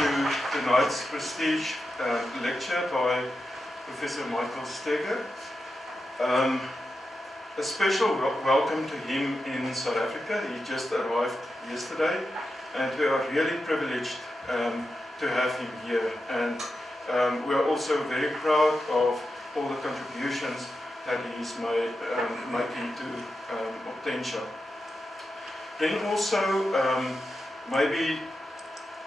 to tonight's prestige lecture by Professor Michael Steger. A special welcome to him in South Africa. He just arrived yesterday, and we are really privileged to have him here. And we are also very proud of all the contributions that he is making to Comprehension. Then also, maybe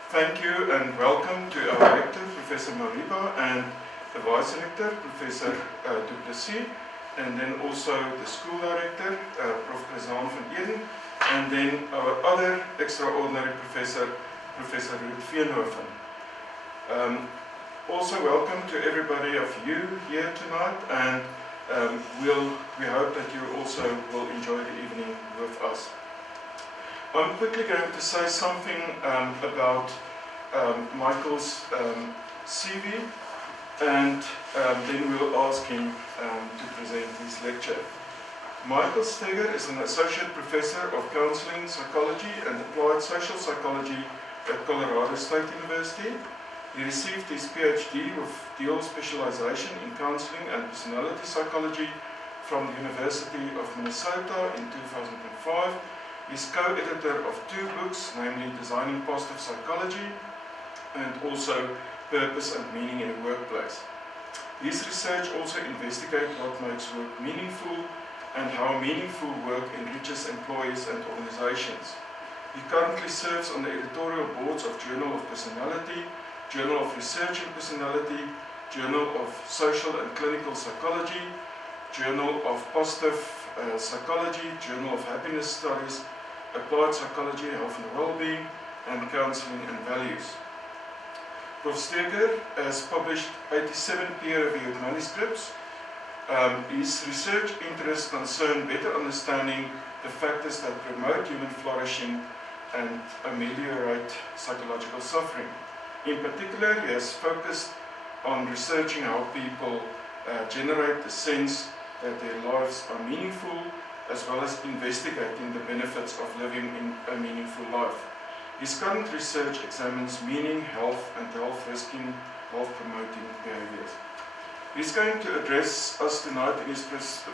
thank you and welcome to our rector, Professor Mariba, and the vice rector, Professor Duplessis, and then also the school director, Prof. Kazan van Eden, and then our other extraordinary professor, Professor Ruud Veenhoven. Also welcome to everybody of you here tonight, and we hope that you also will enjoy the evening with us. I'm quickly going to say something about Michael's CV, and then we'll ask him to present his lecture. Michael Steger is an associate professor of counseling psychology and applied social psychology at Colorado State University. He received his PhD with dual specialization in counseling and personality psychology from the University of Minnesota in 2005. He's co-editor of 2 books, namely Designing Positive Psychology and also Purpose and Meaning in a Workplace. His research also investigates what makes work meaningful and how meaningful work enriches employees and organizations. He currently serves on the editorial boards of Journal of Personality, Journal of Research in Personality, Journal of Social and Clinical Psychology, Journal of Positive Psychology, Journal of Happiness Studies, Applied Psychology, Health and Wellbeing, and Counseling and Values. Prof. Steger has published 87 peer-reviewed manuscripts. His research interests concern better understanding the factors that promote human flourishing and ameliorate psychological suffering. In particular, he has focused on researching how people generate the sense that their lives are meaningful, as well as investigating the benefits of living in a meaningful life. His current research examines meaning, health, and health-risking, health-promoting behaviors. He's going to address us tonight in his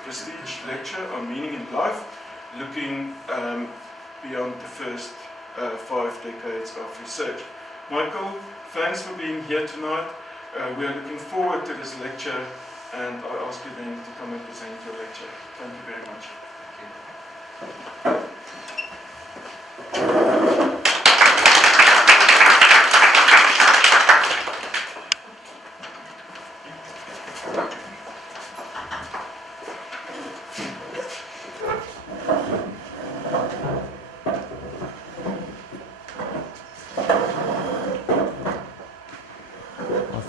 prestige lecture on meaning in life, looking beyond the first 5 decades of research. Michael, thanks for being here tonight. We are looking forward to this lecture, and I ask you then to come and present your lecture. Thank you very much.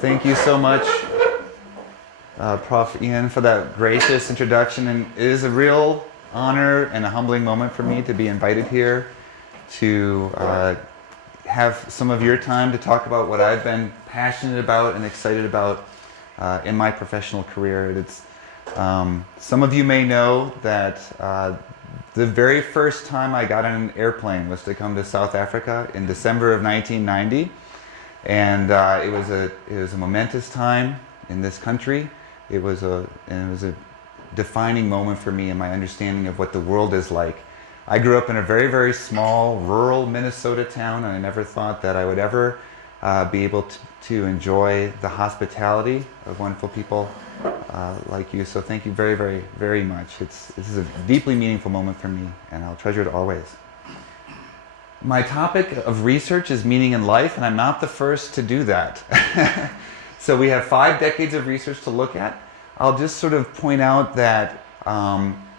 Thank you so much, Prof. Ian, for that gracious introduction. And it is a real honor and a humbling moment for me to be invited here to have some of your time to talk about what I've been passionate about and excited about in my professional career. It's, some of you may know that the very first time I got on an airplane was to come to South Africa in December of 1990. And it was a momentous time in this country. It was a defining moment for me in my understanding of what the world is like. I grew up in a very, very small rural Minnesota town, and I never thought that I would ever be able to enjoy the hospitality of wonderful people like you. So thank you very, very, very much. This is a deeply meaningful moment for me, and I'll treasure it always. My topic of research is meaning in life, and I'm not the first to do that. So we have 5 decades of research to look at. I'll just sort of point out that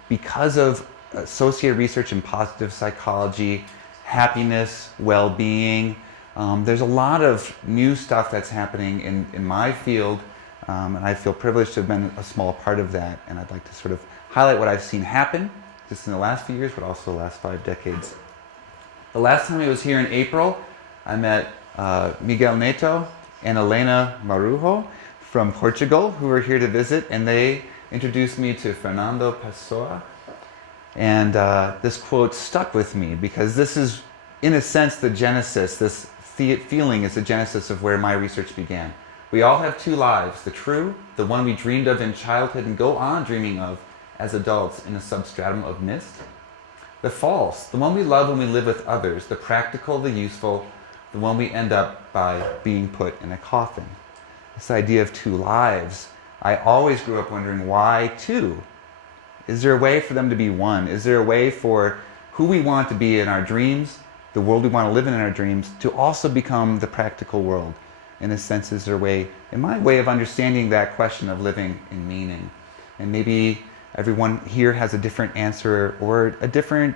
because of associated research in positive psychology, happiness, well-being, there's a lot of new stuff that's happening in my field, and I feel privileged to have been a small part of that, and I'd like to sort of highlight what I've seen happen just in the last few years, but also the last 5 decades. The last time I was here in April, I met Miguel Neto and Elena Marujo from Portugal, who were here to visit, and they introduced me to Fernando Pessoa. And this quote stuck with me because this is, in a sense, the genesis, this feeling is the genesis of where my research began. We all have two lives, the true, the one we dreamed of in childhood and go on dreaming of as adults in a substratum of mist. The false, the one we love when we live with others, the practical, the useful, the one we end up by being put in a coffin. This idea of two lives, I always grew up wondering why two? Is there a way for them to be one? Is there a way for who we want to be in our dreams, the world we want to live in our dreams, to also become the practical world? In a sense, is there a way, in my way of understanding that question of living in meaning? And maybe everyone here has a different answer or a different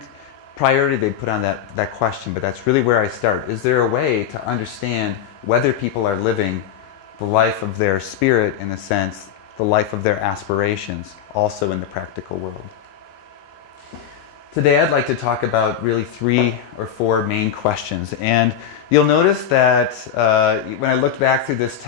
priority they put on that question, but that's really where I start. Is there a way to understand whether people are living the life of their spirit, in a sense, the life of their aspirations, also in the practical world? Today I'd like to talk about really 3 or 4 main questions. And you'll notice that when I looked back through this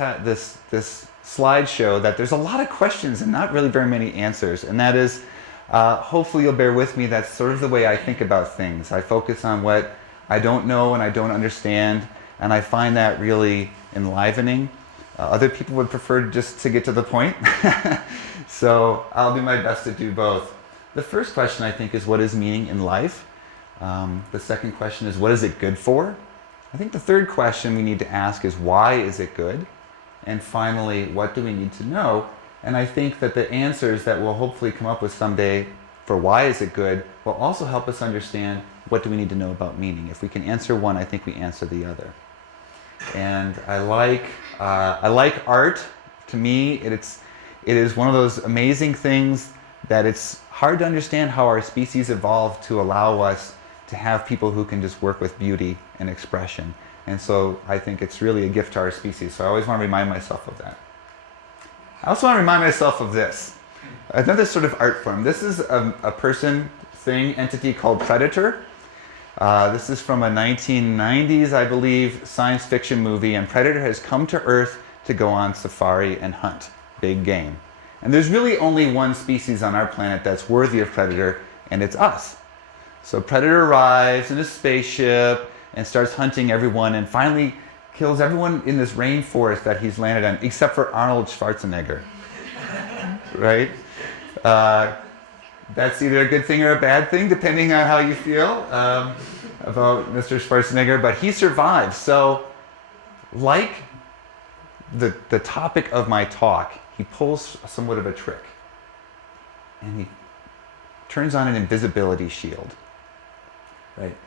slideshow, that there's a lot of questions and not really very many answers. And that is, hopefully you'll bear with me, that's sort of the way I think about things. I focus on what I don't know and I don't understand, and I find that really enlivening. Other people would prefer just to get to the point. So I'll do my best to do both. The first question, I think, is what is meaning in life? The second question is what is it good for? I think the third question we need to ask is why is it good? And finally, what do we need to know? And I think that the answers that we'll hopefully come up with someday for why is it good will also help us understand what do we need to know about meaning. If we can answer one, I think we answer the other. And I like art. To me, it is one of those amazing things that it's hard to understand how our species evolved to allow us to have people who can just work with beauty and expression. And so I think it's really a gift to our species. So I always want to remind myself of that. I also want to remind myself of this. Another sort of art form. This is a person, thing, entity called Predator. This is from a 1990s, I believe, science fiction movie. And Predator has come to Earth to go on safari and hunt big game. And there's really only one species on our planet that's worthy of Predator, and it's us. So Predator arrives in a spaceship and starts hunting everyone and finally kills everyone in this rainforest that he's landed on, except for Arnold Schwarzenegger. Right? That's either a good thing or a bad thing, depending on how you feel about Mr. Schwarzenegger, but he survives. So, like the topic of my talk, he pulls somewhat of a trick. And he turns on an invisibility shield. Right?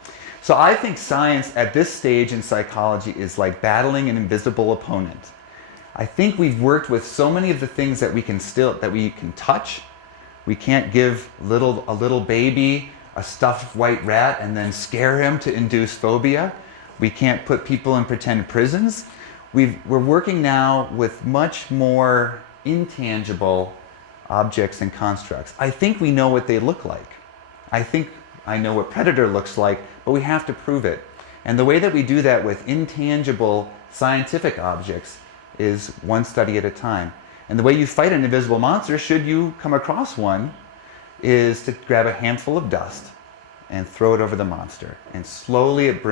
So I think science at this stage in psychology is like battling an invisible opponent. I think we've worked with so many of the things that we can touch. We can't give a little baby a stuffed white rat and then scare him to induce phobia. We can't put people in pretend prisons. We're working now with much more intangible objects and constructs. I think we know what they look like. I think I know what Predator looks like, but we have to prove it. And the way that we do that with intangible scientific objects is one study at a time. And the way you fight an invisible monster, should you come across one, is to grab a handful of dust and throw it over the monster. And slowly it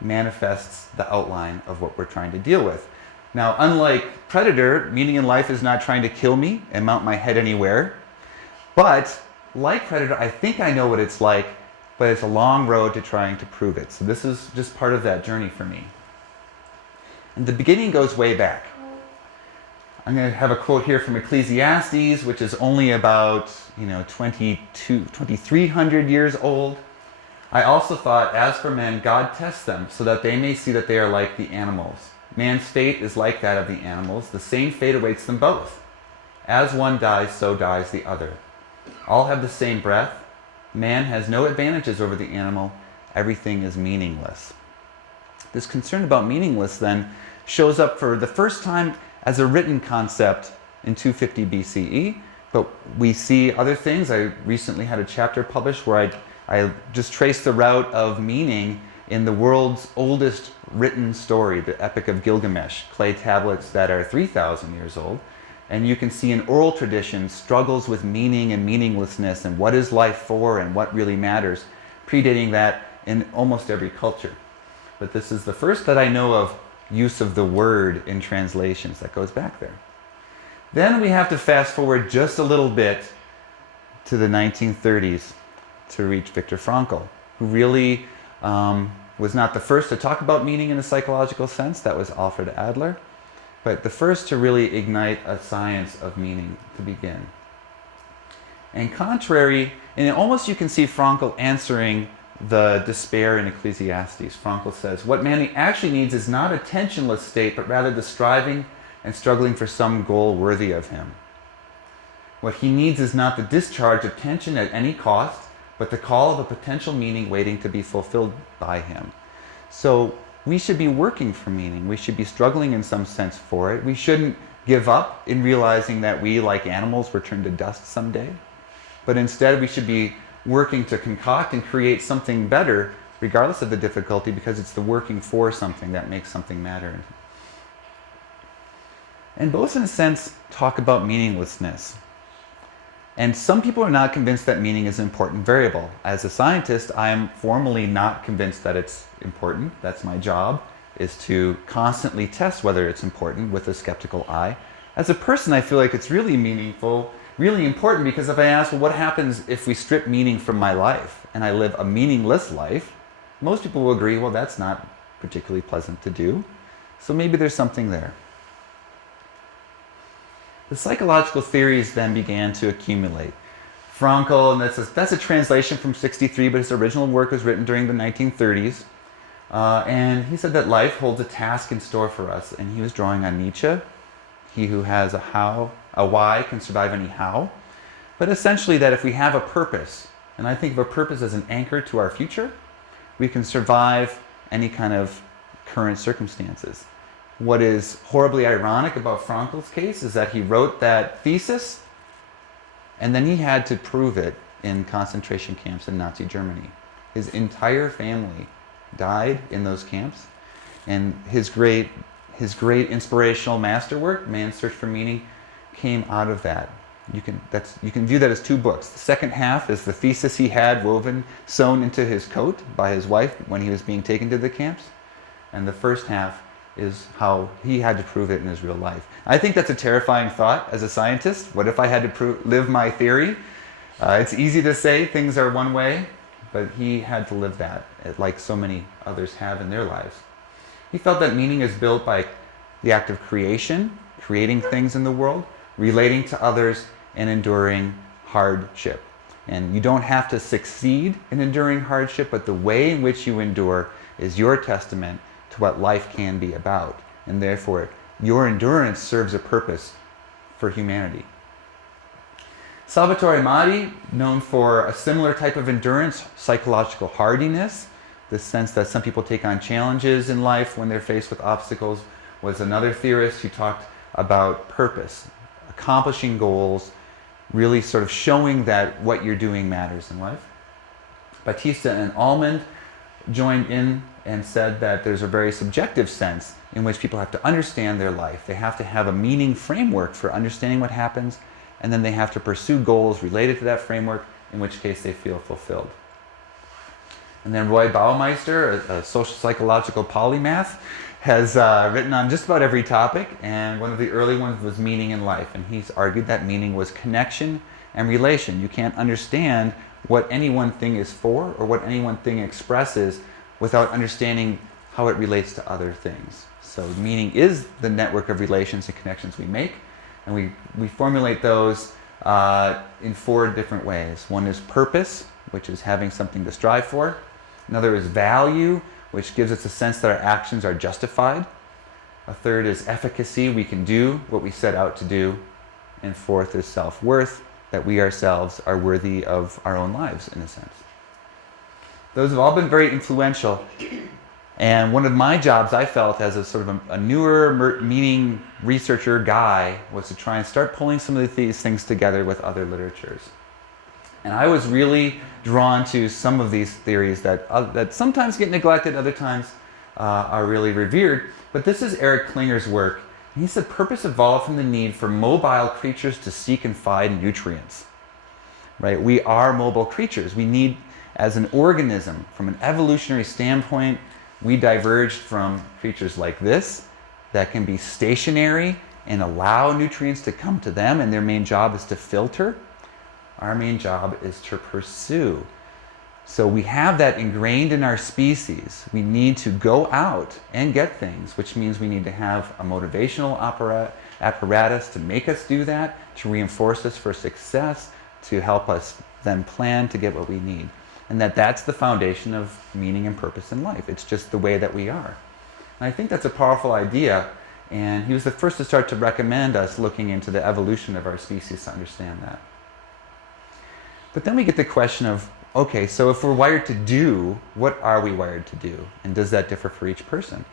manifests the outline of what we're trying to deal with. Now, unlike Predator, meaning in life is not trying to kill me and mount my head anywhere. But like Predator, I think I know what it's like, but it's a long road to trying to prove it. So this is just part of that journey for me. And the beginning goes way back. I'm going to have a quote here from Ecclesiastes, which is only about 2,300 years old. I also thought, as for men, God tests them so that they may see that they are like the animals. Man's fate is like that of the animals. The same fate awaits them both. As one dies, so dies the other. All have the same breath. Man has no advantages over the animal. Everything is meaningless. This concern about meaningless then shows up for the first time as a written concept in 250 BCE, but we see other things. I recently had a chapter published where I just traced the route of meaning in the world's oldest written story, the Epic of Gilgamesh, clay tablets that are 3,000 years old. And you can see in oral tradition struggles with meaning and meaninglessness and what is life for and what really matters, predating that in almost every culture. but this is the first that I know of use of the word in translations that goes back there. Then we have to fast forward just a little bit to the 1930s to reach Viktor Frankel, who really was not the first to talk about meaning in a psychological sense. That was Alfred Adler, but the first to really ignite a science of meaning to begin. And contrary, and almost you can see Frankel answering the despair in Ecclesiastes. Frankel says, what man actually needs is not a tensionless state, but rather the striving and struggling for some goal worthy of him. What he needs is not the discharge of tension at any cost, but the call of a potential meaning waiting to be fulfilled by him. So we should be working for meaning. We should be struggling in some sense for it. We shouldn't give up in realizing that we, like animals, were turned to dust someday. But instead, we should be working to concoct and create something better, regardless of the difficulty, because it's the working for something that makes something matter. And both, in a sense, talk about meaninglessness. And some people are not convinced that meaning is an important variable. As a scientist, I am formally not convinced that it's important. That's my job, is to constantly test whether it's important with a skeptical eye. As a person, I feel like it's really meaningful, really important, because if I ask, well, what happens if we strip meaning from my life and I live a meaningless life? Most people will agree, well, that's not particularly pleasant to do. So maybe there's something there. The psychological theories then began to accumulate. Frankel, and that's a translation from '63, but his original work was written during the 1930s. And he said that life holds a task in store for us. And he was drawing on Nietzsche. He who has a why can survive any how. But essentially that if we have a purpose, and I think of a purpose as an anchor to our future, we can survive any kind of current circumstances. What is horribly ironic about Frankel's case is that he wrote that thesis and then he had to prove it in concentration camps in Nazi Germany. His entire family died in those camps, and his great inspirational masterwork, Man's Search for Meaning, came out of that. You can view that as two books. The second half is the thesis he had sewn into his coat by his wife when he was being taken to the camps, and the first half is how he had to prove it in his real life. I think that's a terrifying thought as a scientist. What if I had to live my theory? It's easy to say things are one way, but he had to live that, like so many others have in their lives. He felt that meaning is built by the act of creation, creating things in the world, relating to others, and enduring hardship. And you don't have to succeed in enduring hardship, but the way in which you endure is your testament to what life can be about. And therefore, your endurance serves a purpose for humanity. Salvatore Madi, known for a similar type of endurance, psychological hardiness, the sense that some people take on challenges in life when they're faced with obstacles, was another theorist who talked about purpose, accomplishing goals, really sort of showing that what you're doing matters in life. Batista and Almond joined in and said that there's a very subjective sense in which people have to understand their life. They have to have a meaning framework for understanding what happens, and then they have to pursue goals related to that framework, in which case they feel fulfilled. And then Roy Baumeister, a social psychological polymath, has written on just about every topic, and one of the early ones was meaning in life, and he's argued that meaning was connection and relation. You can't understand what any one thing is for or what any one thing expresses without understanding how it relates to other things. So meaning is the network of relations and connections we make, and we formulate those in four different ways. One is purpose, which is having something to strive for. Another is value, which gives us a sense that our actions are justified. A third is efficacy, we can do what we set out to do. And fourth is self-worth, that we ourselves are worthy of our own lives, in a sense. Those have all been very influential. And one of my jobs, I felt, as a sort of a newer meaning researcher guy, was to try and start pulling some of these things together with other literatures. And I was really drawn to some of these theories that sometimes get neglected, other times are really revered. But this is Eric Klinger's work. He said purpose evolved from the need for mobile creatures to seek and find nutrients. Right? We are mobile creatures. We need, as an organism, from an evolutionary standpoint, We diverged from creatures like this that can be stationary and allow nutrients to come to them, and their main job is to filter. Our main job is to pursue. So we have that ingrained in our species. We need to go out and get things, which means we need to have a motivational apparatus to make us do that, to reinforce us for success, to help us then plan to get what we need. And that's the foundation of meaning and purpose in life. It's just the way that we are. And I think that's a powerful idea. And he was the first to start to recommend us looking into the evolution of our species to understand that. But then we get the question of, okay, so if we're wired to do, what are we wired to do? And does that differ for each person?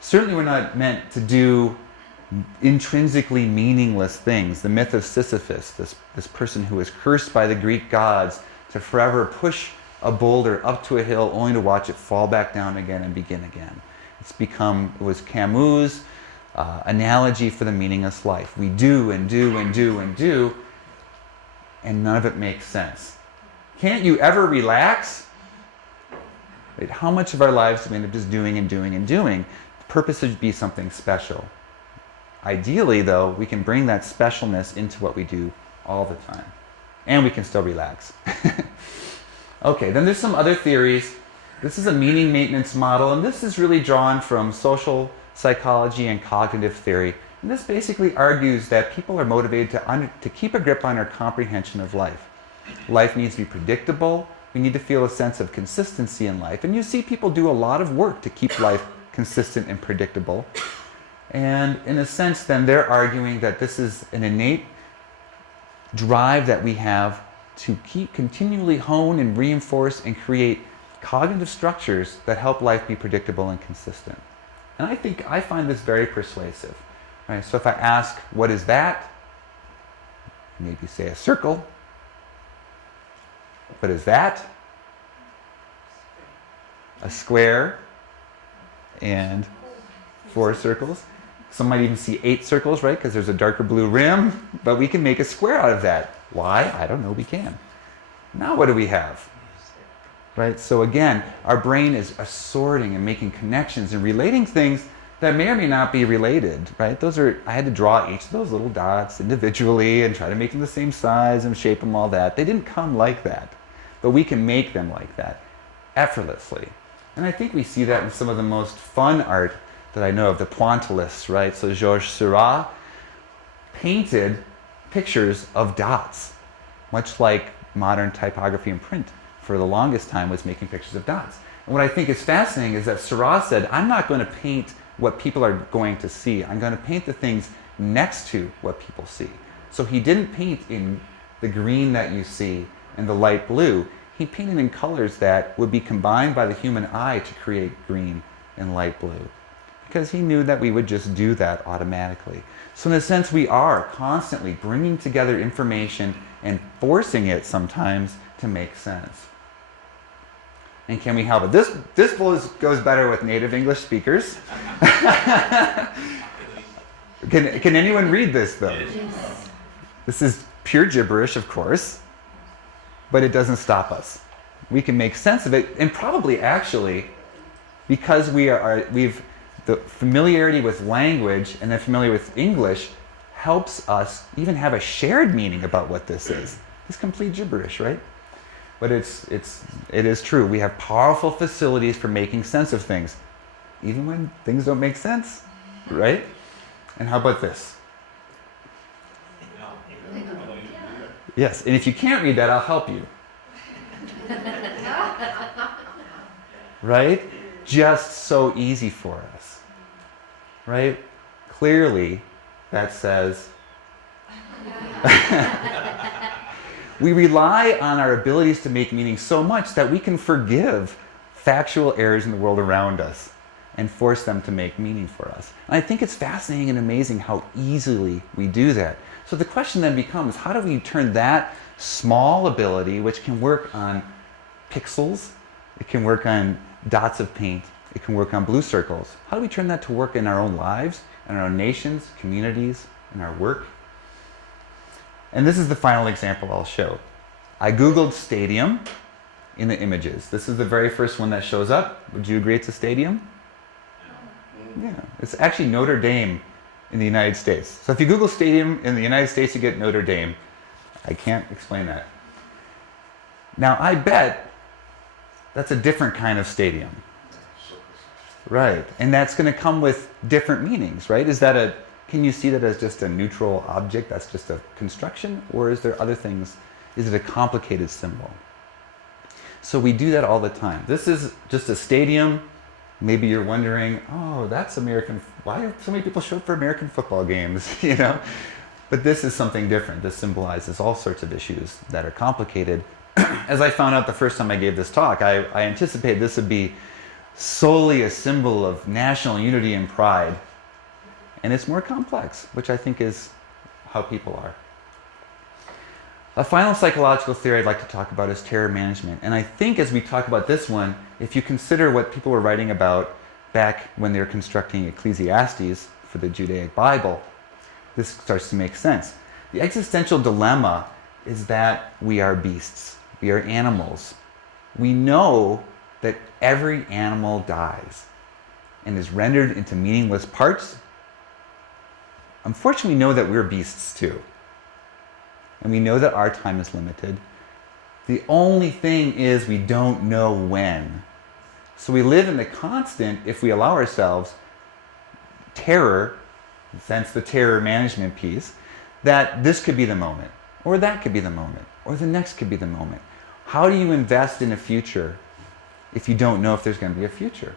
Certainly we're not meant to do intrinsically meaningless things. The myth of Sisyphus, this person who was cursed by the Greek gods to forever push a boulder up to a hill only to watch it fall back down again and begin again. It was Camus' analogy for the meaningless life. We do and do and do and do, and none of it makes sense. Can't you ever relax? Right? How much of our lives do we end up just doing and doing and doing? The purpose should be something special. Ideally, though, we can bring that specialness into what we do all the time. And we can still relax. Okay, then there's some other theories. This is a meaning maintenance model, and this is really drawn from social psychology and cognitive theory. And this basically argues that people are motivated to keep a grip on our comprehension of life. Life needs to be predictable. We need to feel a sense of consistency in life. And you see people do a lot of work to keep life consistent and predictable. And in a sense, then, they're arguing that this is an innate drive that we have to continually hone and reinforce and create cognitive structures that help life be predictable and consistent. And I find this very persuasive. Right? So if I ask, what is that? Maybe say a circle. What is that? A square and 4 circles. Some might even see 8 circles, right? Because there's a darker blue rim, but we can make a square out of that. Why? I don't know, we can. Now what do we have? Right? So again, our brain is assorting and making connections and relating things that may or may not be related, right? I had to draw each of those little dots individually and try to make them the same size and shape them all that. They didn't come like that, but we can make them like that effortlessly. And I think we see that in some of the most fun art that I know of, the pointillists, right? So Georges Seurat painted pictures of dots, much like modern typography and print for the longest time was making pictures of dots. And what I think is fascinating is that Seurat said, I'm not going to paint what people are going to see. I'm going to paint the things next to what people see. So he didn't paint in the green that you see and the light blue. He painted in colors that would be combined by the human eye to create green and light blue, because he knew that we would just do that automatically. So in a sense, we are constantly bringing together information and forcing it sometimes to make sense. And can we help it? This goes better with native English speakers. Can anyone read this, though? Yes. This is pure gibberish, of course, but it doesn't stop us. We can make sense of it, and probably actually, because the familiarity with language and the familiarity with English helps us even have a shared meaning about what this is. It's complete gibberish, right? But it is true. We have powerful facilities for making sense of things, even when things don't make sense, right? And how about this? Yes, and if you can't read that, I'll help you. Right? Just so easy for us. Right? Clearly, that says we rely on our abilities to make meaning so much that we can forgive factual errors in the world around us and force them to make meaning for us. And I think it's fascinating and amazing how easily we do that. So the question then becomes, how do we turn that small ability, which can work on pixels, it can work on dots of paint, it can work on blue circles, how do we turn that to work in our own lives, in our own nations, communities, in our work? And this is the final example I'll show. I Googled stadium in the images. This is the very first one that shows up. Would you agree it's a stadium? Yeah, it's actually Notre Dame in the United States. So if you Google stadium in the United States, you get Notre Dame. I can't explain that. Now, I bet that's a different kind of stadium. Right, and that's going to come with different meanings, right? Can you see that as just a neutral object, that's just a construction, or is there other things? Is it a complicated symbol? So we do that all the time. This is just a stadium. Maybe you're wondering, oh, that's American, why do so many people show up for American football games, you know? But this is something different. This symbolizes all sorts of issues that are complicated. As I found out the first time I gave this talk, I anticipated this would be solely a symbol of national unity and pride. And it's more complex, which I think is how people are. A final psychological theory I'd like to talk about is terror management. And I think as we talk about this one, if you consider what people were writing about back when they were constructing Ecclesiastes for the Judaic Bible, this starts to make sense. The existential dilemma is that we are beasts. We are animals. We know that every animal dies and is rendered into meaningless parts. Unfortunately, we know that we're beasts too. And we know that our time is limited. The only thing is we don't know when. So we live in the constant, if we allow ourselves, terror, sense the terror management piece, that this could be the moment, or that could be the moment, or the next could be the moment. How do you invest in a future if you don't know if there's going to be a future?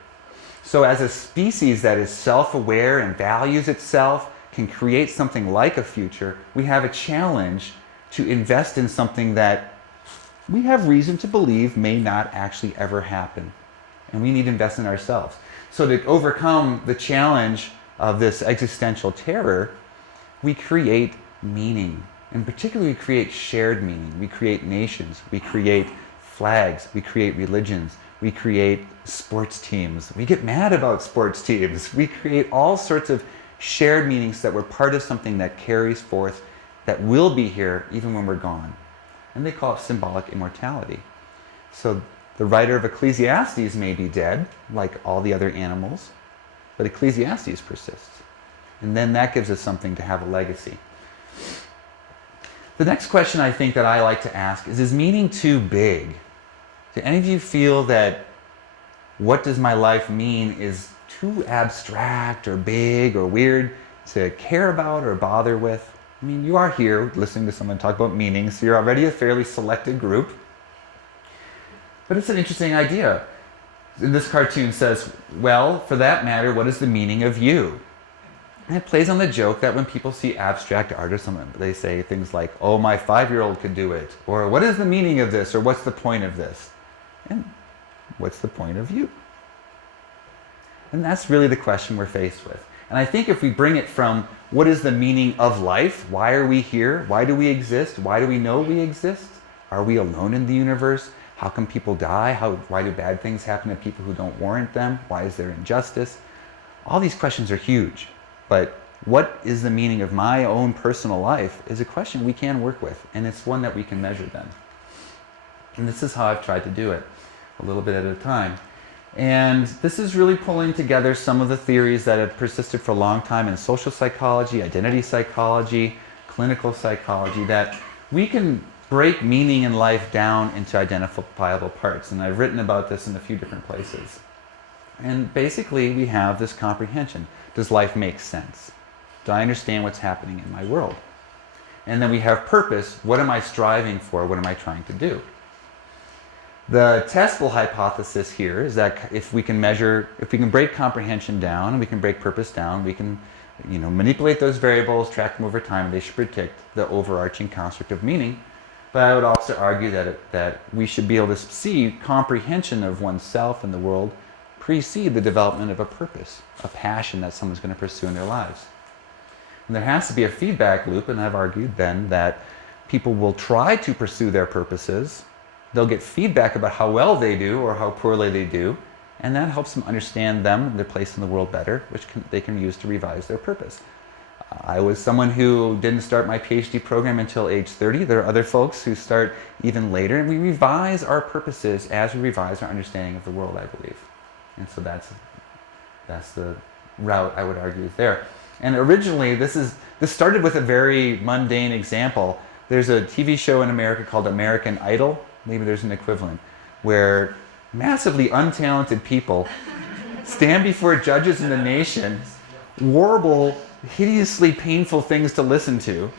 So as a species that is self-aware and values itself, can create something like a future, we have a challenge to invest in something that we have reason to believe may not actually ever happen. And we need to invest in ourselves. So to overcome the challenge of this existential terror, we create meaning. And particularly we create shared meaning. We create nations. We create flags. We create religions. We create sports teams. We get mad about sports teams. We create all sorts of shared meanings that we're part of something that carries forth, that will be here even when we're gone. And they call it symbolic immortality. So the writer of Ecclesiastes may be dead, like all the other animals, but Ecclesiastes persists. And then that gives us something to have a legacy. The next question I think that I like to ask is meaning too big? Do any of you feel that what does my life mean is too abstract or big or weird to care about or bother with? I mean, you are here listening to someone talk about meaning, so you're already a fairly selected group. But it's an interesting idea. And this cartoon says, well, for that matter, what is the meaning of you? And it plays on the joke that when people see abstract art or something, they say things like, oh, my 5-year-old could do it. Or what is the meaning of this? Or what's the point of this? And what's the point of you? And that's really the question we're faced with. And I think if we bring it from what is the meaning of life? Why are we here? Why do we exist? Why do we know we exist? Are we alone in the universe? How come people die? Why do bad things happen to people who don't warrant them? Why is there injustice? All these questions are huge. But what is the meaning of my own personal life is a question we can work with. And it's one that we can measure then. And this is how I've tried to do it, a little bit at a time. And this is really pulling together some of the theories that have persisted for a long time in social psychology, identity psychology, clinical psychology, that we can break meaning in life down into identifiable parts. And I've written about this in a few different places. And basically we have this comprehension. Does life make sense? Do I understand what's happening in my world? And then we have purpose. What am I striving for? What am I trying to do? The testable hypothesis here is that if we can break comprehension down and we can break purpose down, we can manipulate those variables, track them over time, and they should predict the overarching construct of meaning. But I would also argue that we should be able to see comprehension of oneself and the world precede the development of a purpose, a passion that someone's going to pursue in their lives. And there has to be a feedback loop, and I've argued then that people will try to pursue their purposes. They'll get feedback about how well they do or how poorly they do, and that helps them understand them and their place in the world better, which they can use to revise their purpose. I was someone who didn't start my PhD program until age 30. There are other folks who start even later, and we revise our purposes as we revise our understanding of the world, I believe. And so that's the route, I would argue, is there. And originally, this started with a very mundane example. There's a TV show in America called American Idol, maybe there's an equivalent, where massively untalented people stand before judges in the nation, warble hideously painful things to listen to,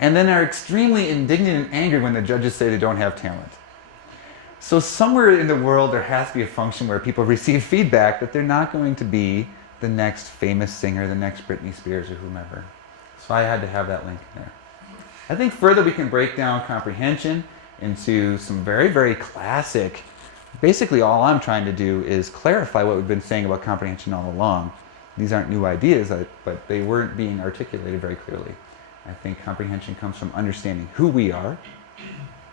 and then are extremely indignant and angry when the judges say they don't have talent. So somewhere in the world there has to be a function where people receive feedback that they're not going to be the next famous singer, the next Britney Spears or whomever. So I had to have that link in there. I think further we can break down comprehension into some very, very classic. Basically all I'm trying to do is clarify what we've been saying about comprehension all along. These aren't new ideas, but they weren't being articulated very clearly. I think comprehension comes from understanding who we are,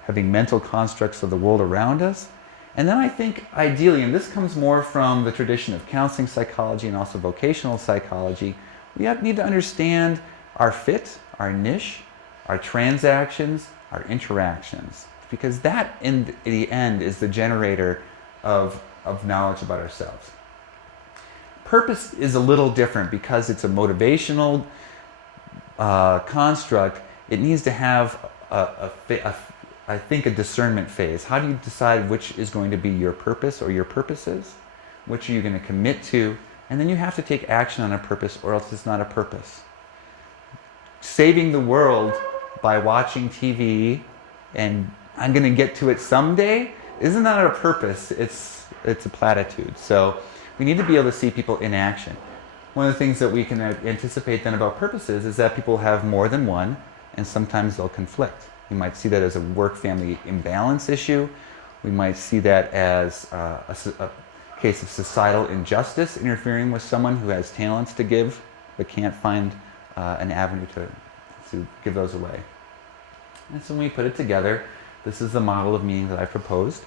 having mental constructs of the world around us, and then I think ideally, and this comes more from the tradition of counseling psychology and also vocational psychology, we need to understand our fit, our niche, our transactions, our interactions, because that in the end is the generator of knowledge about ourselves. Purpose is a little different because it's a motivational construct. It needs to have I think a discernment phase. How do you decide which is going to be your purpose or your purposes? Which are you going to commit to? And then you have to take action on a purpose or else it's not a purpose. Saving the world by watching TV and I'm going to get to it someday isn't that a purpose, it's a platitude. So we need to be able to see people in action. One of the things that we can anticipate then about purposes is that people have more than one and sometimes they'll conflict. We might see that as a work-family imbalance issue. We might see that as a case of societal injustice interfering with someone who has talents to give but can't find an avenue to give those away. And so when we put it together, this is the model of meaning that I proposed.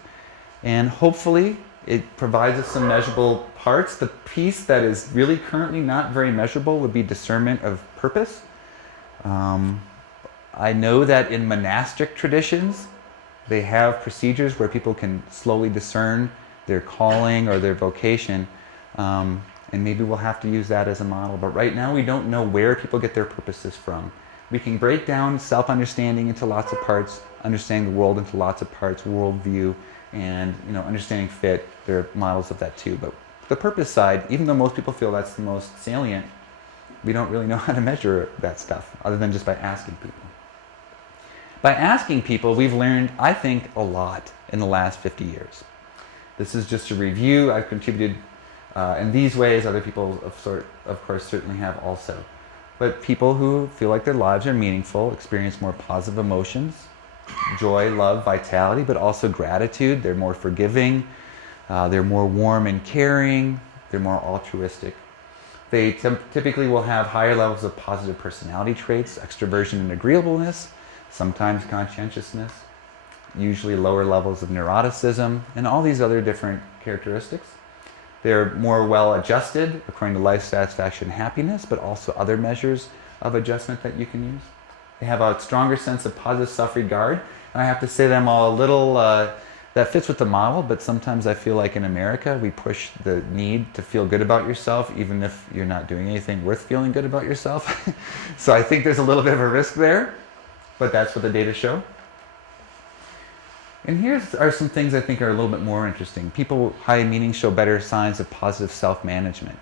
And hopefully it provides us some measurable parts. The piece that is really currently not very measurable would be discernment of purpose. I know that in monastic traditions, they have procedures where people can slowly discern their calling or their vocation, and maybe we'll have to use that as a model. But right now, we don't know where people get their purposes from. We can break down self-understanding into lots of parts, understanding the world into lots of parts, worldview, and understanding fit. There are models of that too. But the purpose side, even though most people feel that's the most salient, we don't really know how to measure that stuff other than just by asking people. By asking people, we've learned, I think, a lot in the last 50 years. This is just a review. I've contributed in these ways. Other people, of course, certainly have also. But people who feel like their lives are meaningful experience more positive emotions, joy, love, vitality, but also gratitude. They're more forgiving. They're more warm and caring. They're more altruistic. They typically will have higher levels of positive personality traits, extroversion and agreeableness, sometimes conscientiousness, usually lower levels of neuroticism, and all these other different characteristics. They're more well-adjusted according to life satisfaction and happiness, but also other measures of adjustment that you can use. They have a stronger sense of positive self-regard, and I have to say that I'm all a little, that fits with the model, but sometimes I feel like in America we push the need to feel good about yourself even if you're not doing anything worth feeling good about yourself. So I think there's a little bit of a risk there. But that's what the data show. And here are some things I think are a little bit more interesting. People with high meaning show better signs of positive self-management.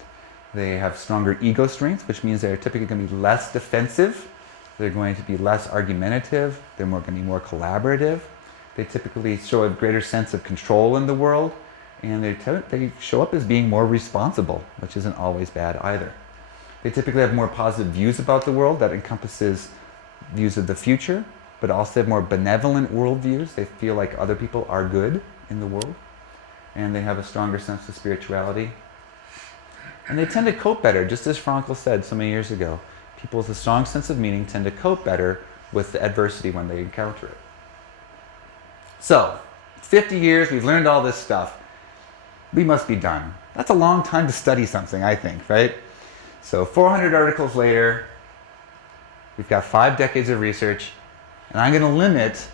They have stronger ego strength, which means they're typically going to be less defensive. They're going to be less argumentative. They're going to be more collaborative. They typically show a greater sense of control in the world. And they show up as being more responsible, which isn't always bad either. They typically have more positive views about the world that encompasses views of the future, but also have more benevolent worldviews. They feel like other people are good in the world, and they have a stronger sense of spirituality. And they tend to cope better, just as Frankel said so many years ago. People with a strong sense of meaning tend to cope better with the adversity when they encounter it. So, 50 years, we've learned all this stuff. We must be done. That's a long time to study something, I think, right? So 400 articles later, we've got 5 decades of research, and I'm going to limit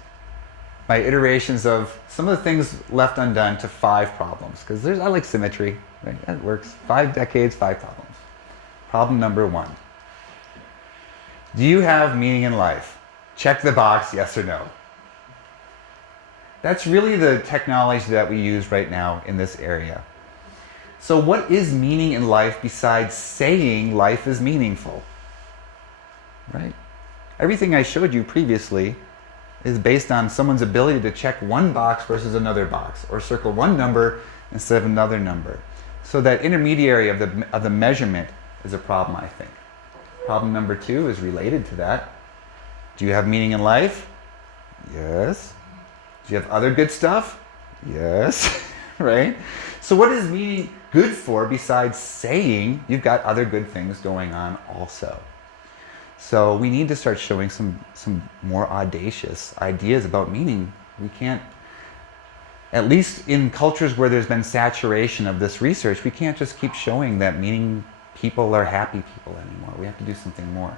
my iterations of some of the things left undone to 5 problems, because I like symmetry, right? That works. 5 decades, 5 problems. Problem number 1. Do you have meaning in life? Check the box, yes or no. That's really the technology that we use right now in this area. So what is meaning in life besides saying life is meaningful? Right? Everything I showed you previously is based on someone's ability to check one box versus another box, or circle one number instead of another number. So that intermediary of the measurement is a problem, I think. Problem number 2 is related to that. Do you have meaning in life? Yes. Do you have other good stuff? Yes. Right? So what is meaning good for besides saying you've got other good things going on also? So we need to start showing some more audacious ideas about meaning. We can't, at least in cultures where there's been saturation of this research, we can't just keep showing that meaning people are happy people anymore. We have to do something more.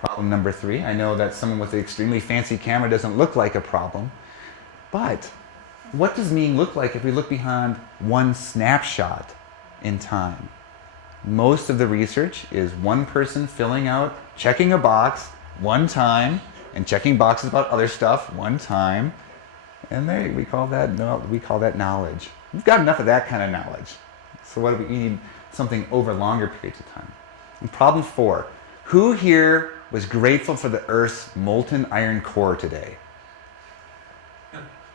Problem number 3, I know that someone with an extremely fancy camera doesn't look like a problem, but what does meaning look like if we look behind one snapshot in time? Most of the research is one person filling out, checking a box one time, and checking boxes about other stuff one time, and we call that knowledge. We've got enough of that kind of knowledge. So what do we need? Something over longer periods of time. And problem 4, who here was grateful for the Earth's molten iron core today?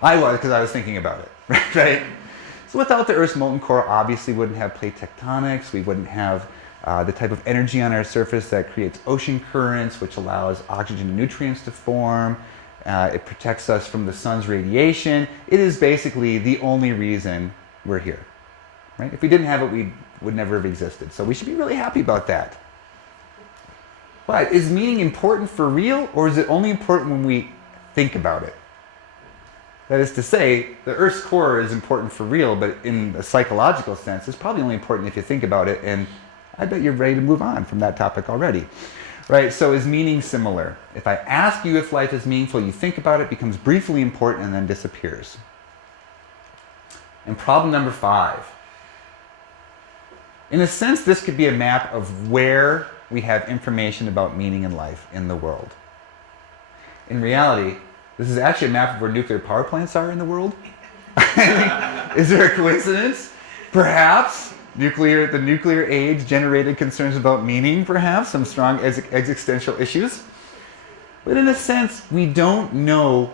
I was, because I was thinking about it, right? So without the Earth's molten core, obviously we wouldn't have plate tectonics, we wouldn't have the type of energy on our surface that creates ocean currents, which allows oxygen and nutrients to form. It protects us from the sun's radiation. It is basically the only reason we're here, right? If we didn't have it, we would never have existed. So we should be really happy about that. But is meaning important for real, or is it only important when we think about it? That is to say, the Earth's core is important for real, but in a psychological sense, it's probably only important if you think about it, and I bet you're ready to move on from that topic already. Right, so is meaning similar? If I ask you if life is meaningful, you think about it, becomes briefly important, and then disappears. And problem number 5. In a sense, this could be a map of where we have information about meaning in life in the world. In reality, this is actually a map of where nuclear power plants are in the world. Is there a coincidence? Perhaps. The nuclear age generated concerns about meaning, perhaps, some strong existential issues. But in a sense, we don't know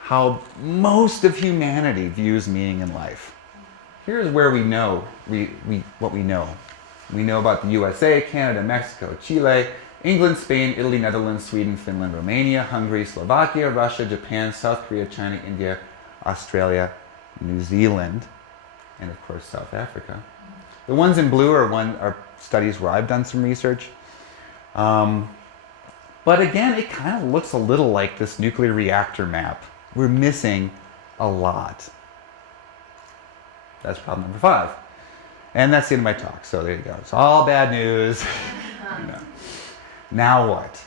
how most of humanity views meaning in life. Here's where we know what we know. We know about the USA, Canada, Mexico, Chile, England, Spain, Italy, Netherlands, Sweden, Finland, Romania, Hungary, Slovakia, Russia, Japan, South Korea, China, India, Australia, New Zealand, and of course South Africa. The ones in blue are studies where I've done some research. But again, it kind of looks a little like this nuclear reactor map. We're missing a lot. That's problem number 5. And that's the end of my talk, so there you go. It's all bad news. Now what?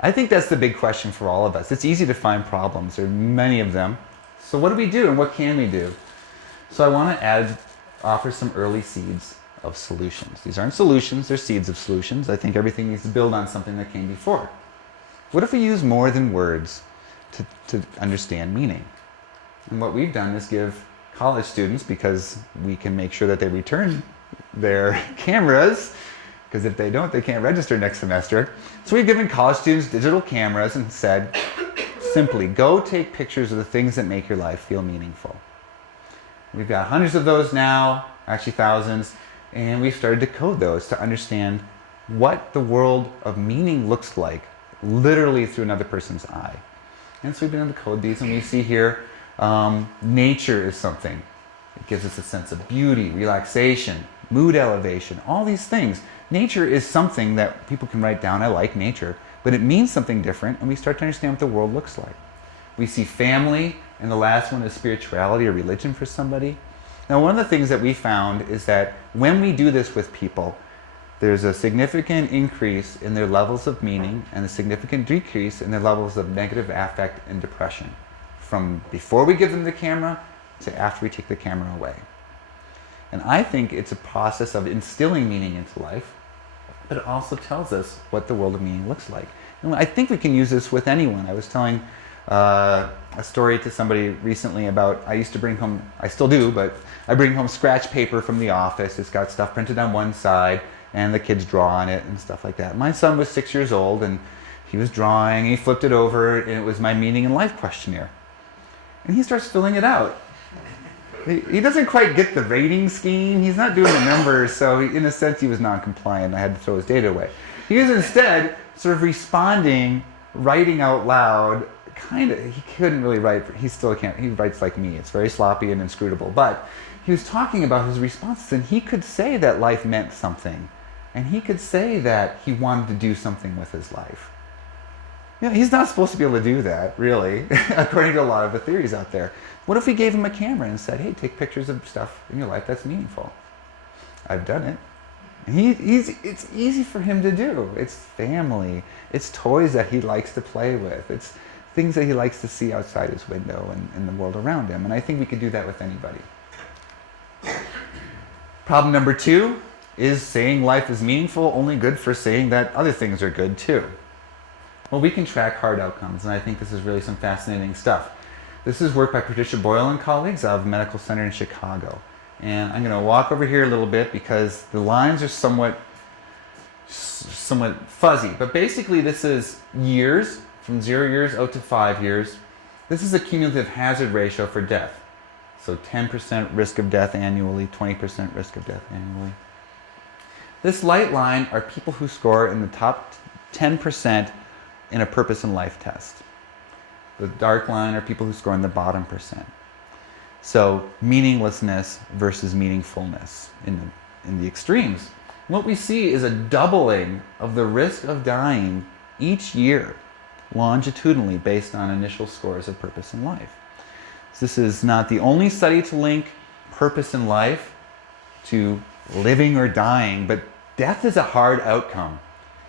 I think that's the big question for all of us. It's easy to find problems. There are many of them. So what do we do and what can we do? So I want to offer some early seeds of solutions. These aren't solutions, they're seeds of solutions. I think everything needs to build on something that came before. What if we use more than words to understand meaning? And what we've done is give college students, because we can make sure that they return their cameras, because if they don't, they can't register next semester. So we've given college students digital cameras and said, simply, go take pictures of the things that make your life feel meaningful. We've got hundreds of those now, actually thousands, and we've started to code those to understand what the world of meaning looks like, literally through another person's eye. And so we've been able to code these, and we see here, nature is something. It gives us a sense of beauty, relaxation, mood elevation, all these things. Nature is something that people can write down. I like nature, but it means something different, and we start to understand what the world looks like. We see family, and the last one is spirituality or religion for somebody. Now, one of the things that we found is that when we do this with people, there's a significant increase in their levels of meaning and a significant decrease in their levels of negative affect and depression, from before we give them the camera to after we take the camera away. And I think it's a process of instilling meaning into life, but it also tells us what the world of meaning looks like. And I think we can use this with anyone. I was telling a story to somebody recently about, I used to bring home, I still do, but I bring home scratch paper from the office. It's got stuff printed on one side, and the kids draw on it and stuff like that. My son was 6 years old, and he was drawing, he flipped it over, and it was my meaning in life questionnaire. And he starts filling it out. He doesn't quite get the rating scheme. He's not doing the numbers, so in a sense he was non-compliant. I had to throw his data away. He was instead sort of responding, writing out loud, he couldn't really write, he still can't, he writes like me. It's very sloppy and inscrutable. But he was talking about his responses, and he could say that life meant something. And he could say that he wanted to do something with his life. You know, he's not supposed to be able to do that, really, according to a lot of the theories out there. What if we gave him a camera and said, hey, take pictures of stuff in your life that's meaningful? I've done it. And it's easy for him to do. It's family. It's toys that he likes to play with. It's things that he likes to see outside his window and in the world around him. And I think we could do that with anybody. Problem number 2 is saying life is meaningful only good for saying that other things are good too. Well, we can track hard outcomes, and I think this is really some fascinating stuff. This is work by Patricia Boyle and colleagues out of Medical Center in Chicago. And I'm going to walk over here a little bit because the lines are somewhat fuzzy. But basically this is years, from 0 years out to 5 years. This is a cumulative hazard ratio for death. So 10% risk of death annually, 20% risk of death annually. This light line are people who score in the top 10% in a purpose in life test. The dark line are people who score in the bottom percent. So meaninglessness versus meaningfulness in the extremes. What we see is a doubling of the risk of dying each year, longitudinally based on initial scores of purpose in life. So this is not the only study to link purpose in life to living or dying, but death is a hard outcome.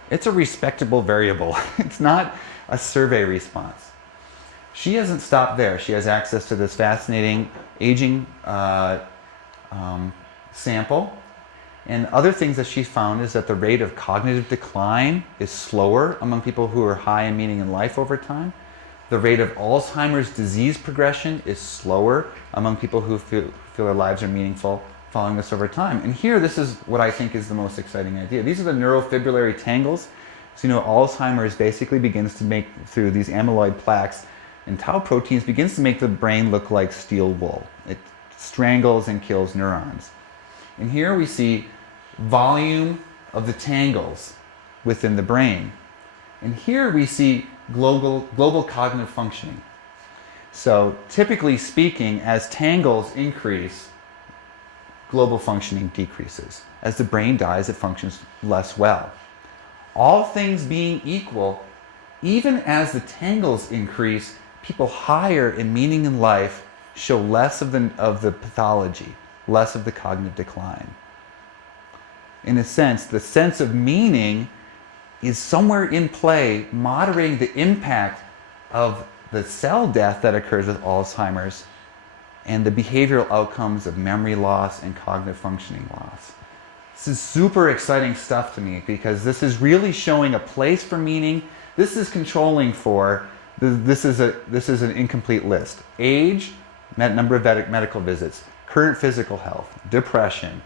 It's a respectable variable. It's not a survey response. She hasn't stopped there. She has access to this fascinating aging sample. And other things that she found is that the rate of cognitive decline is slower among people who are high in meaning in life over time. The rate of Alzheimer's disease progression is slower among people who feel their lives are meaningful following this over time. And here, this is what I think is the most exciting idea. These are the neurofibrillary tangles. So you know, Alzheimer's basically begins to make, through these amyloid plaques and tau proteins, begins to make the brain look like steel wool. It strangles and kills neurons. And here we see volume of the tangles within the brain. And here we see global cognitive functioning. So typically speaking, as tangles increase, global functioning decreases. As the brain dies, it functions less well. All things being equal, even as the tangles increase, people higher in meaning in life show less of the pathology, less of the cognitive decline. In a sense, the sense of meaning is somewhere in play, moderating the impact of the cell death that occurs with Alzheimer's and the behavioral outcomes of memory loss and cognitive functioning loss. This is super exciting stuff to me because this is really showing a place for meaning. This is controlling for, this is an incomplete list. Age, number of medical visits, current physical health, depression,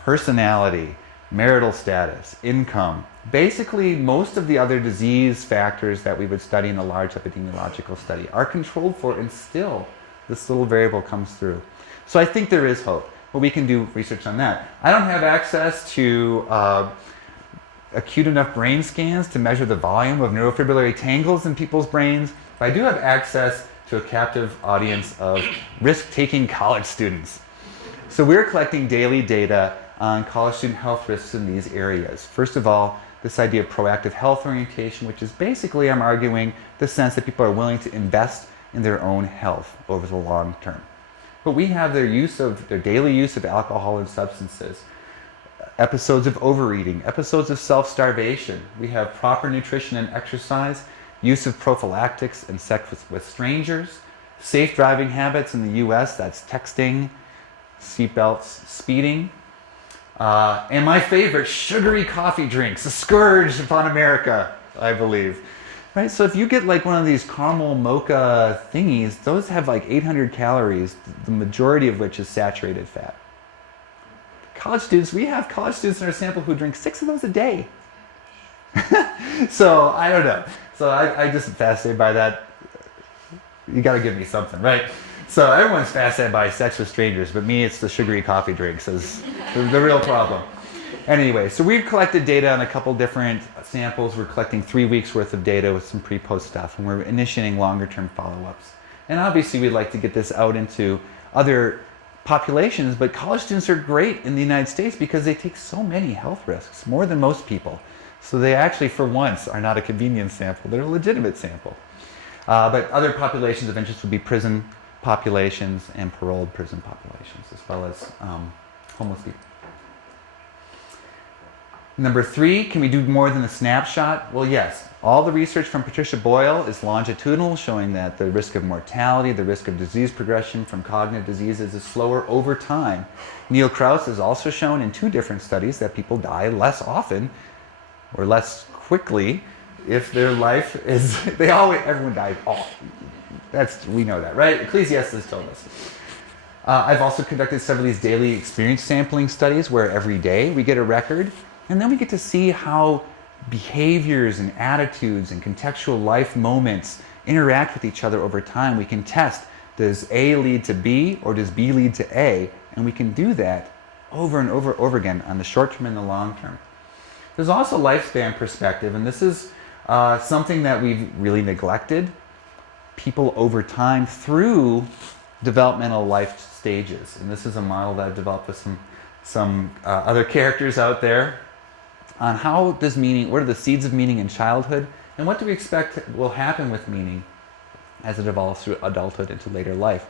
personality, marital status, income. Basically, most of the other disease factors that we would study in a large epidemiological study are controlled for, and still this little variable comes through. So I think there is hope. Well, we can do research on that. I don't have access to acute enough brain scans to measure the volume of neurofibrillary tangles in people's brains, but I do have access to a captive audience of risk-taking college students. So we're collecting daily data on college student health risks in these areas. First of all, this idea of proactive health orientation, which is basically, I'm arguing, the sense that people are willing to invest in their own health over the long term. But we have their daily use of alcohol and substances, episodes of overeating, episodes of self-starvation. We have proper nutrition and exercise, use of prophylactics and sex with strangers, safe driving habits in the US, that's texting, seatbelts, speeding. And my favorite, sugary coffee drinks, a scourge upon America, I believe. Right, so if you get like one of these caramel mocha thingies, those have like 800 calories, the majority of which is saturated fat. College students, we have college students in our sample who drink 6 of those a day. So I don't know. So I just am fascinated by that. You got to give me something, right? So everyone's fascinated by sex with strangers, but me, it's the sugary coffee drinks is the real problem. Anyway, so we've collected data on a couple different samples. We're collecting 3 weeks worth of data with some pre-post stuff, and we're initiating longer-term follow-ups. And obviously, we'd like to get this out into other populations, but college students are great in the United States because they take so many health risks, more than most people. So they actually, for once, are not a convenience sample. They're a legitimate sample. But other populations of interest would be prison populations and paroled prison populations, as well as homeless people. Number 3, can we do more than a snapshot? Well, yes. All the research from Patricia Boyle is longitudinal, showing that the risk of mortality, the risk of disease progression from cognitive diseases is slower over time. Neil Krauss has also shown in 2 different studies that people die less often or less quickly if their life is, everyone dies. We know that, right? Ecclesiastes told us. I've also conducted several of these daily experience sampling studies where every day we get a record. And then we get to see how behaviors and attitudes and contextual life moments interact with each other over time. We can test, does A lead to B or does B lead to A? And we can do that over and over again on the short term and the long term. There's also lifespan perspective, and this is something that we've really neglected. People over time through developmental life stages. And this is a model that I've developed with some other characters out there. On how does meaning, what are the seeds of meaning in childhood, and what do we expect will happen with meaning as it evolves through adulthood into later life.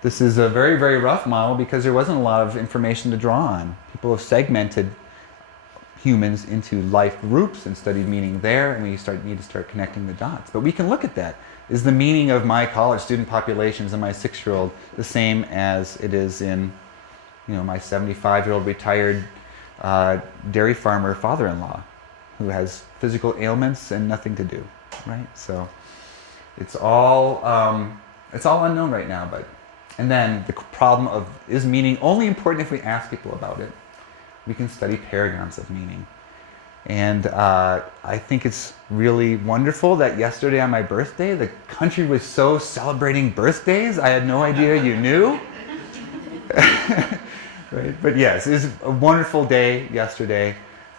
This is a very, very rough model because there wasn't a lot of information to draw on. People have segmented humans into life groups and studied meaning there, and we need to start connecting the dots. But we can look at that. Is the meaning of my college student populations and my 6-year-old the same as it is in, my 75-year-old retired dairy farmer father-in-law who has physical ailments and nothing to do, right? So it's all unknown right now. And then the problem of, is meaning only important if we ask people about it? We can study paragons of meaning. And I think it's really wonderful that yesterday on my birthday, the country was so celebrating birthdays. I had no idea you knew. Right? But yes, it was a wonderful day yesterday,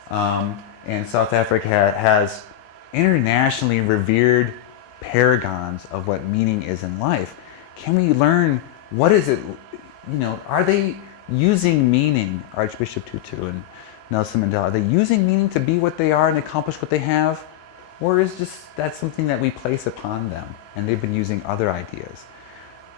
and South Africa has internationally revered paragons of what meaning is in life. Can we learn, what is it, are they using meaning, Archbishop Tutu and Nelson Mandela, are they using meaning to be what they are and accomplish what they have? Or is just that something that we place upon them and they've been using other ideas?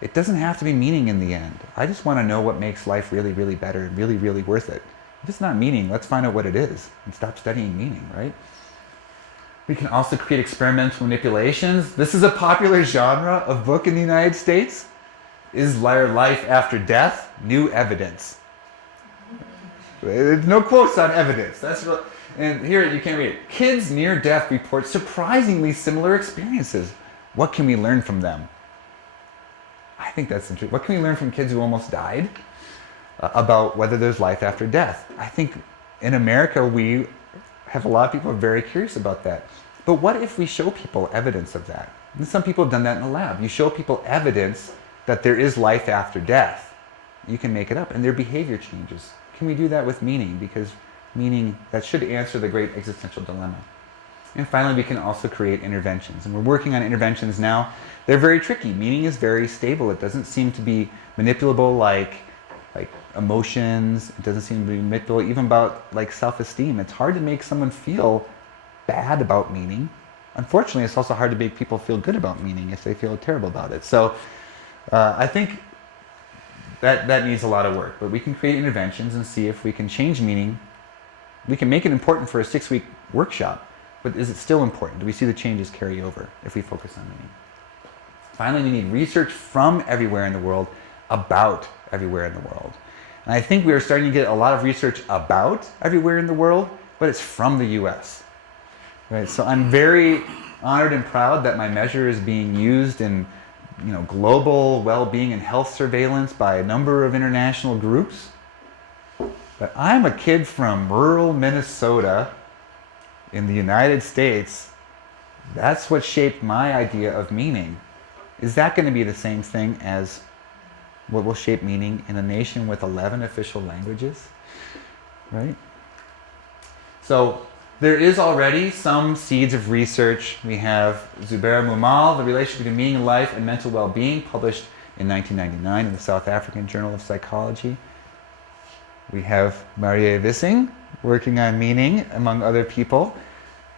It doesn't have to be meaning in the end. I just want to know what makes life really, really better and really, really worth it. If it's not meaning, let's find out what it is and stop studying meaning, right? We can also create experimental manipulations. This is a popular genre of book in the United States. Is life after death? New evidence. There's no quotes on evidence. That's what, and here you can't read it. Kids near death report surprisingly similar experiences. What can we learn from them? I think that's interesting. What can we learn from kids who almost died about whether there's life after death? I think in America we have a lot of people who are very curious about that. But what if we show people evidence of that? And some people have done that in the lab. You show people evidence that there is life after death. You can make it up and their behavior changes. Can we do that with meaning? Because meaning, that should answer the great existential dilemma. And finally, we can also create interventions. And we're working on interventions now. They're very tricky. Meaning is very stable. It doesn't seem to be manipulable like emotions. It doesn't seem to be manipulable even about like self-esteem. It's hard to make someone feel bad about meaning. Unfortunately, it's also hard to make people feel good about meaning if they feel terrible about it. So I think that needs a lot of work. But we can create interventions and see if we can change meaning. We can make it important for a 6-week workshop. But is it still important? Do we see the changes carry over if we focus on meaning? Finally, we need research from everywhere in the world about everywhere in the world. And I think we are starting to get a lot of research about everywhere in the world, but it's from the US. Right? So I'm very honored and proud that my measure is being used in global well-being and health surveillance by a number of international groups. But I'm a kid from rural Minnesota in the United States. That's what shaped my idea of meaning. Is that going to be the same thing as what will shape meaning in a nation with 11 official languages? Right? So there is already some seeds of research. We have Zubair Mumal, The Relationship Between Meaning in Life and Mental Well-Being, published in 1999 in the South African Journal of Psychology. We have Marie Wissing working on meaning, among other people.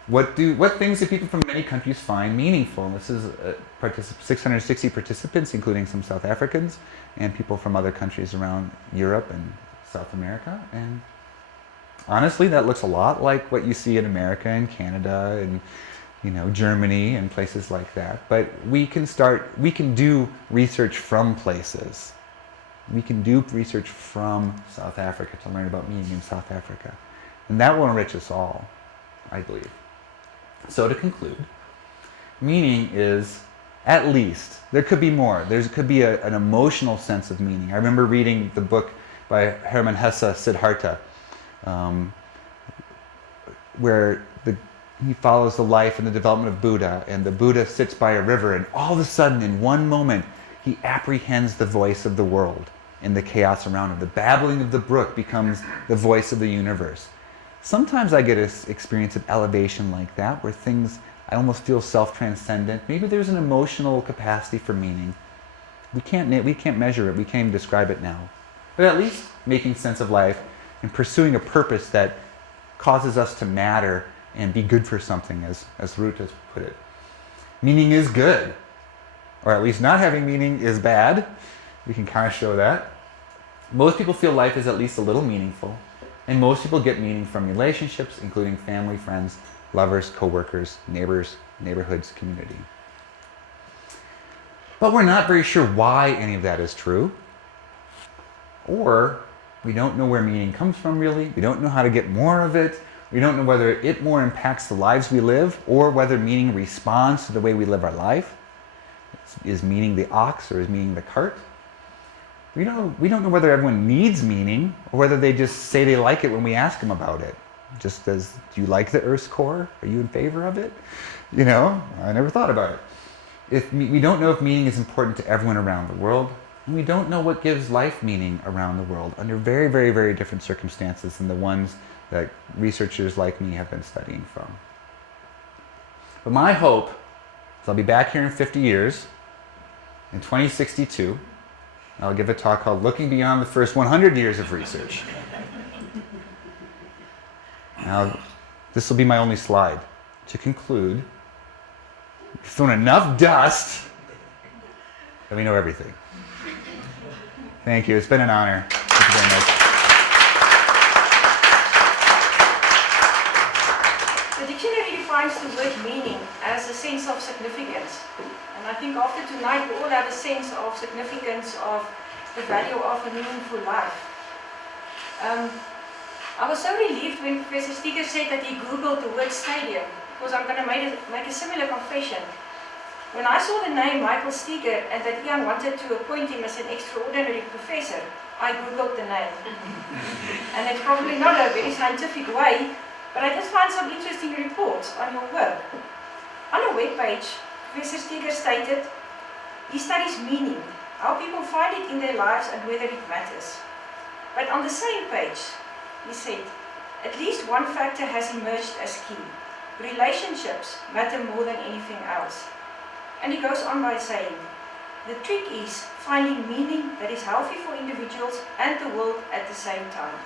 What things do people from many countries find meaningful? And this is 660 participants, including some South Africans and people from other countries around Europe and South America. And honestly, that looks a lot like what you see in America and Canada and Germany and places like that. But we can do research from places. We can do research from South Africa to learn about meaning in South Africa. And that will enrich us all, I believe. So to conclude, meaning is, at least, there could be more. There could be an emotional sense of meaning. I remember reading the book by Hermann Hesse, Siddhartha, where he follows the life and the development of Buddha, and the Buddha sits by a river, and all of a sudden, in one moment, he apprehends the voice of the world in the chaos around him. The babbling of the brook becomes the voice of the universe. Sometimes I get an experience of elevation like that, where I almost feel self-transcendent. Maybe there's an emotional capacity for meaning. We can't measure it, we can't even describe it now. But at least making sense of life and pursuing a purpose that causes us to matter and be good for something, as Ruth has put it. Meaning is good. Or at least not having meaning is bad. We can kind of show that. Most people feel life is at least a little meaningful. And most people get meaning from relationships, including family, friends, lovers, co-workers, neighbors, neighborhoods, community. But we're not very sure why any of that is true. Or we don't know where meaning comes from, really. We don't know how to get more of it. We don't know whether it more impacts the lives we live or whether meaning responds to the way we live our life. Is meaning the ox or is meaning the cart? We don't know whether everyone needs meaning or whether they just say they like it when we ask them about it. Just as, do you like the Earth's core? Are you in favor of it? I never thought about it. We don't know if meaning is important to everyone around the world. And we don't know what gives life meaning around the world under very, very, very different circumstances than the ones that researchers like me have been studying from. But my hope is I'll be back here in 50 years, in 2062, and I'll give a talk called Looking Beyond the First 100 Years of Research. Now, this will be my only slide. To conclude, we've thrown enough dust that we know everything. Thank you. It's been an honor. Thank you very much. The dictionary defines the word meaning as a sense of significance. And I think after tonight we all have a sense of significance of the value of a meaningful life. I was so relieved when Professor Steger said that he Googled the word stadium, because I'm going to make a similar confession. When I saw the name Michael Steger and that Ian wanted to appoint him as an extraordinary professor, I Googled the name. And it's probably not a very scientific way, but I just found some interesting reports on your work. On a webpage, Professor Steger stated, he studies meaning, how people find it in their lives and whether it matters. But on the same page, he said, at least one factor has emerged as key. Relationships matter more than anything else. And he goes on by saying, the trick is finding meaning that is healthy for individuals and the world at the same time.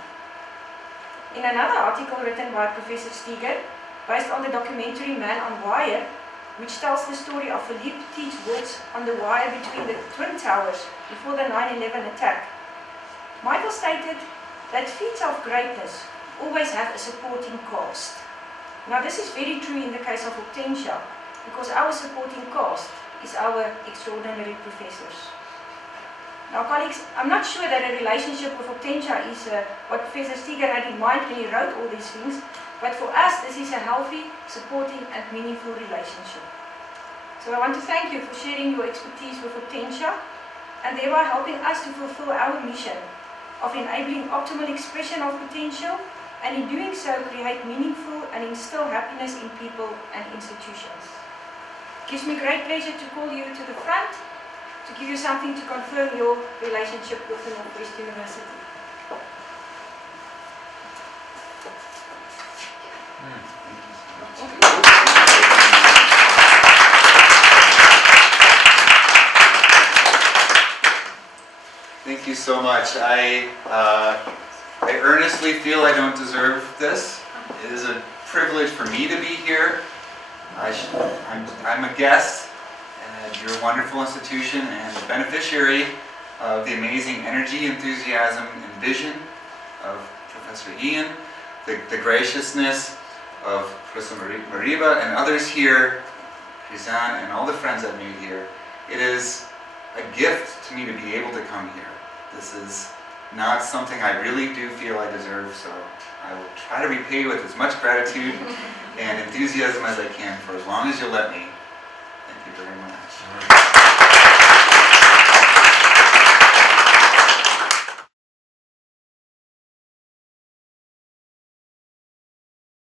In another article written by Professor Steger, based on the documentary Man on Wire, which tells the story of Philippe Petit's walks on the wire between the Twin Towers before the 9/11 attack, Michael stated that feats of greatness always have a supporting cast. Now this is very true in the case of Hortensia, because our supporting cast is our extraordinary professors. Now colleagues, I'm not sure that a relationship with Hortensia is what Professor Steger had in mind when he wrote all these things, but for us this is a healthy, supporting and meaningful relationship. So I want to thank you for sharing your expertise with Hortensia and thereby helping us to fulfill our mission of enabling optimal expression of potential and in doing so create meaningful and instill happiness in people and institutions. It gives me great pleasure to call you to the front to give you something to confirm your relationship with the Northwest University. Thank you so much. I earnestly feel I don't deserve this. It is a privilege for me to be here. I'm a guest at your wonderful institution and a beneficiary of the amazing energy, enthusiasm, and vision of Professor Ian, the graciousness of Professor Mariba and others here, Krizan, and all the friends I've made here. It is a gift to me to be able to come here. This is not something I really do feel I deserve, so I will try to repay with as much gratitude and enthusiasm as I can for as long as you'll let me.